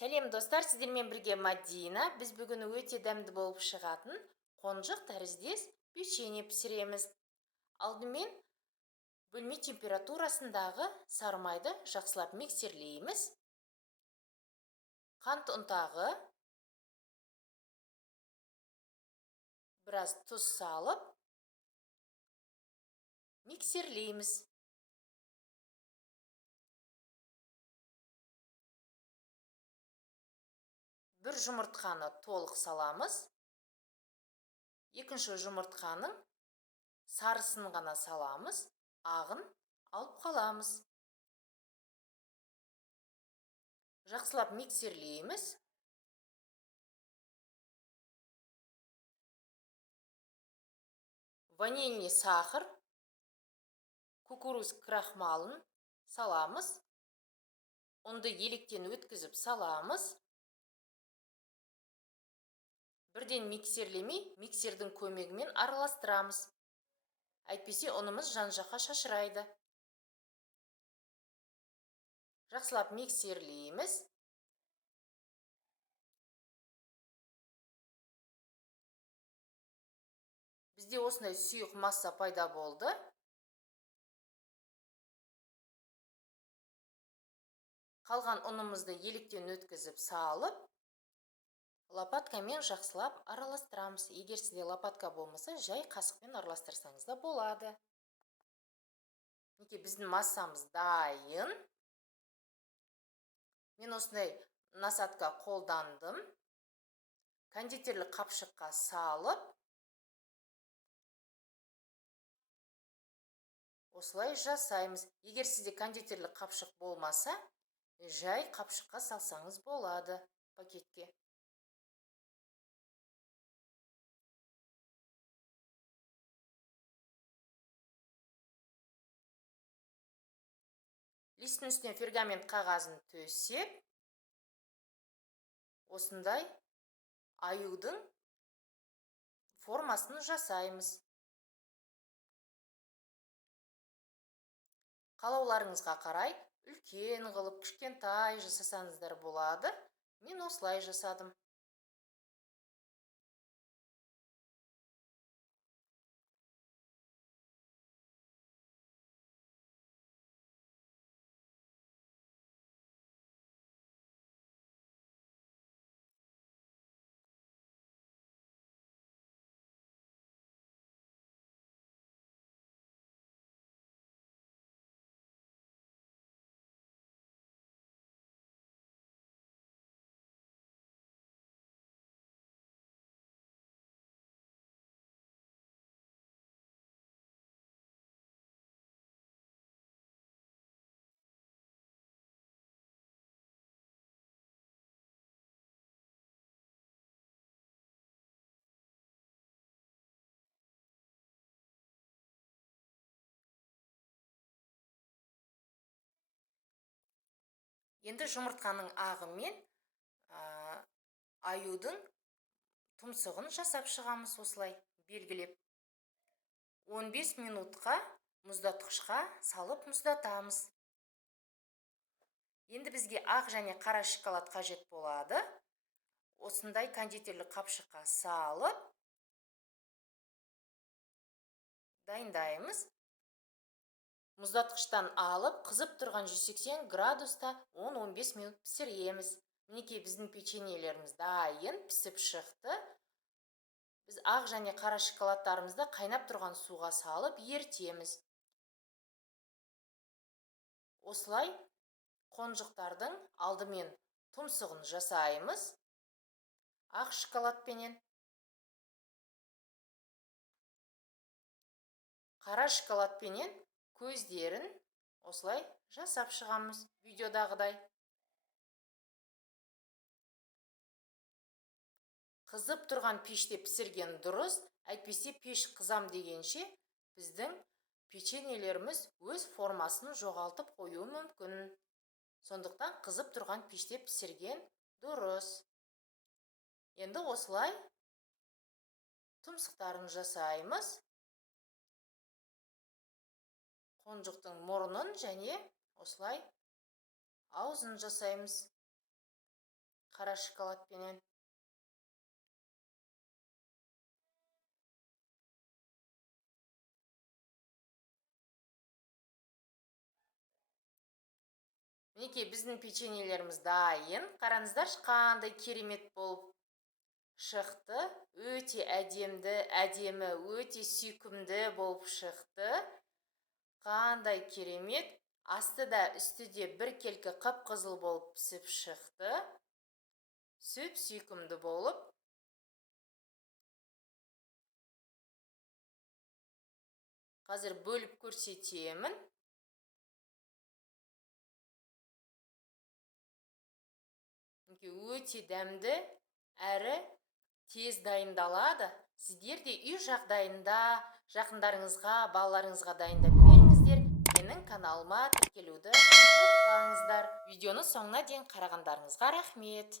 Сәлем достар, сіздермен бірге Мадина. Біз бүгін өте дәмді болып шығатын қонжық тәріздес печенье пісіреміз. Алдымен бөлме температурасындағы сары майды жақсылап миксерлейміз. Қант ұнтағы, біраз тұз салып миксерлейміз. Бір жұмыртқаны толық саламыз. Екінші жұмыртқаның сарысын ғана саламыз, ағын алып қаламыз. Жақсылап миксерлейміз. Ванильный сахар, кукуруз крахмалын саламыз. Онды електен өткізіп саламыз. Бірден миксерлемей, миксердің көмегімен араластырамыз. Әйтпесе ұнымыз жан-жаққа шашырайды. Жақсылап миксерлейміз. Бізде осындай сұйық масса пайда болды. Қалған ұнымызды електен өткізіп салып, лопаткамен жақсылап араластырамыз. Егер сізде лопатка болмаса, жай қасықпен араластырсаңыз да болады. Біздің массамыз дайын. Мен осындай насадка қолдандым. Кондитерлік қапшыққа салып, осылай жасаймыз. Егер сізде кондитерлік қапшық болмаса, жай қапшыққа салсаңыз болады пакетке. Листтің үстіне пергамент қағазын төсеп, осындай аюдың формасын жасаймыз. Қалауларыңызға қарай, үлкен қылып, кішкентай жасасаңыздар болады. Мен осылай жасадым. Енді жұмыртқаның ағымен аюдың тұмсығын жасап шығамыз осылай белгілеп. 15 минутқа мұздатқышқа салып мұздатамыз. Енді бізге ақ және қара шоколад қажет болады. Осындай кондитерлік қапшыққа салып дайындаймыз. Мұздатқыштан алып, қызып тұрған 180 градуста 10-15 минут пісіреміз. Мінекей біздің печеньелеріміз дайын, пісіп шықты. Біз ақ және қара шоколадтарымызды қайнап тұрған суға салып ертеміз. Осылай қонжықтардың алдымен тұмсығын жасаймыз. Ақ шоколадпенен. Қара шоколадпенен көздерін осылай жасап шығамыз видеодағыдай. Қызып тұрған пеште пісірген дұрыс, әйтпесе пеш қызам дегенше біздің печеньелеріміз өз формасын жоғалтып қоюы мүмкін. Сондықтан қызып тұрған пеште пісірген дұрыс. Енді осылай тұмсықтарын жасаймыз. Қонжықтың мұрнын және осылай аузын жасаймыз. қара шоколадпенен. Мінекей біздің печеньелеріміз дайын. Қараңыздаршы, қандай керемет болып шықты. Өте әдемі, өте сүйкімді болып шықты. Қандай керемет. Асты да үсті де біркелкі қып-қызыл болып пісіп шықты. Сүп сүйкімді болып. Қазір бөліп көрсетемін. Өте дәмді әрі тез дайындалады. Сіздер де үй жағдайында жақындарыңызға, балаларыңызға дайындап беріңіздер. Менің каналыма тіркелуді ұмытпаңыздар. Видеоны соңына дейін қарағандарыңызға рахмет.